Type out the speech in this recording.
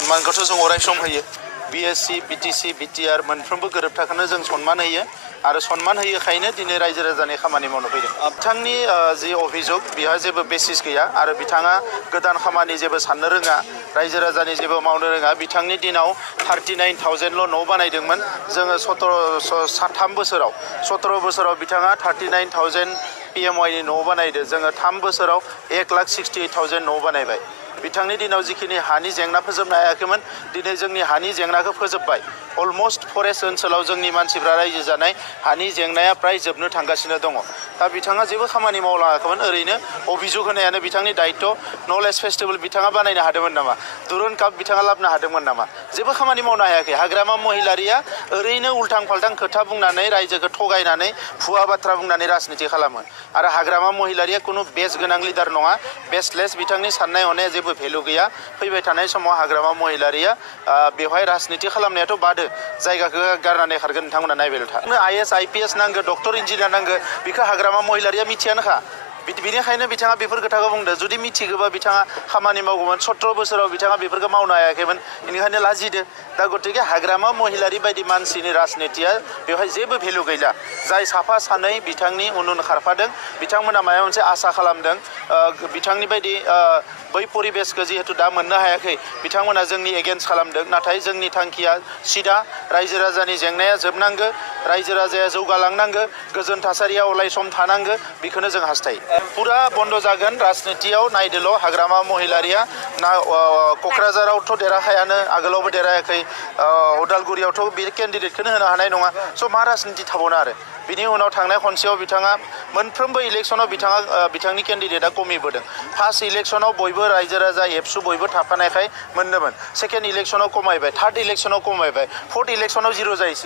सन्मानखौथ' जों अराय सम होयो बिएससि बिटिसि बिटिआर मोनफ्रोमबो गोरोबथाखौनो जों सन्मान होयो आरो सन्मान होयोखायनो दिनै रायजो राजानि खामानि मावनो फैदों बिथांनि जि अभियोग बेहा जेबो बेसिस गैया आरो बिथाङा गोदान खामानि जेबो साननो रोङा रायजो राजानि जेबो मावनो रोङा बिथांनि दिनाव 39,000ल' न' बानायदोंमोन जोङो 17 बोसोराव बिथाङा 39,000 PMYनि न' बानायदो जोङो 3 बोसोराव 1,68,000 न' बानायबाय बिथांनि दिनाव जिखिनि हानि जेंना फोजोबनो हायाखैमोन दिनै जोंनि हानि जेंनाखौ फोजोबबाय अलमोस्ट फरेस्ट ओनसोलाव जोंनि मानसिफ्रा रायजो जानाय हानि जेंनाया प्राय जोबनो थांगासिनो दङ दा बिथाङा जेबो खामानि मावलाङाखैमोन ओरैनो अभियोग होनायानो बिथांनि दायित्व नलेज फेस्टिभेल बिथाङा बानायनो हादोंमोन नामा दुरुन काप बिथाङा लाबोनो हादोंमोन नामा जेबो खामानि मावनो हायाखै हाग्रामा महिलारिया ओरैनो उल्थां फाल्थां खोथा बुंनानै रायजोखौ थगायनानै भुवा बाथ्रा बुंनानै राजनिति खालामो आरो हाग्रामा महिलारिया कुनु बेस गोनां लिडार नङा बेसलेस बिथांनि साननाय हनाया जेबो भेलु गैया फैबाय थानाय समाव हाग्रामा महिलारिया बेवहाय राजनिति खालामनायाथ' बादो जायगाखौ गारनानै खारगोन नोंथांमोना नायबायल' था IAS IPS नांगौ डक्टर इन्जिनियार नांगौ बेखौ हाग्रामा महिलारिया मिथियानोखा बेनिखायनो बिथाङा बेफोर खोथाखौ बुंदों जुदि मिथिगौबा बिथाङा खामानि मावगौमोन 17 बोसोराव बिथाङा बेफोरखौ मावनो हायाखैमोन बेनिखायनो लाजिदो दा गतिके हाग्रामा महिलारि बायदि मानसिनि राजनितिया बेवहाय जेबो भेलु गैला जाय साफा सानै बिथांनि उन उन खारफादों बिथांमोना माबा मोनसे आसा खालामदों बिथांनि बायदि बै परिबेसखौ जिहेतु दा मोननो हायाखै बिथांमोना जोंनि एगेन्स्ट खालामदों नाथाय जोंनि थांखिया सिदा रायजो राजानि जेंनाया जोबनांगौ रायजो राजाया जौगालांनांगौ गोजोन थासारिया अराय सम थानांगौ बेखौनो जों हास्थायो पुरा बन्द जागोन राजनितियाव नायदोल' हाग्रामा महिलारिया ना क'क्राझारावथ' देराखायानो आगोलावबो देरायाखै उदालगुरियावथ' बे केन्डिडेटखौनो होनो हानाय नङा स' मा राजनिति थाबावनो आरो बिनि उनाव थांनाय खनसेयाव बिथाङा मोनफ्रोमबो इलेक्सनाव बिथांनि केन्डिडेटआ कमिबोदों फार्स्ट इलेक्सनाव बयबो रायजो राजा एबसु बयबो थाफानायखाय मोनदोंमोन सेकेन्ड इलेक्सनाव खमायबाय थार्ड इलेक्सनाव खमायबाय फोर्थ इलेक्सनाव 0 जायैसै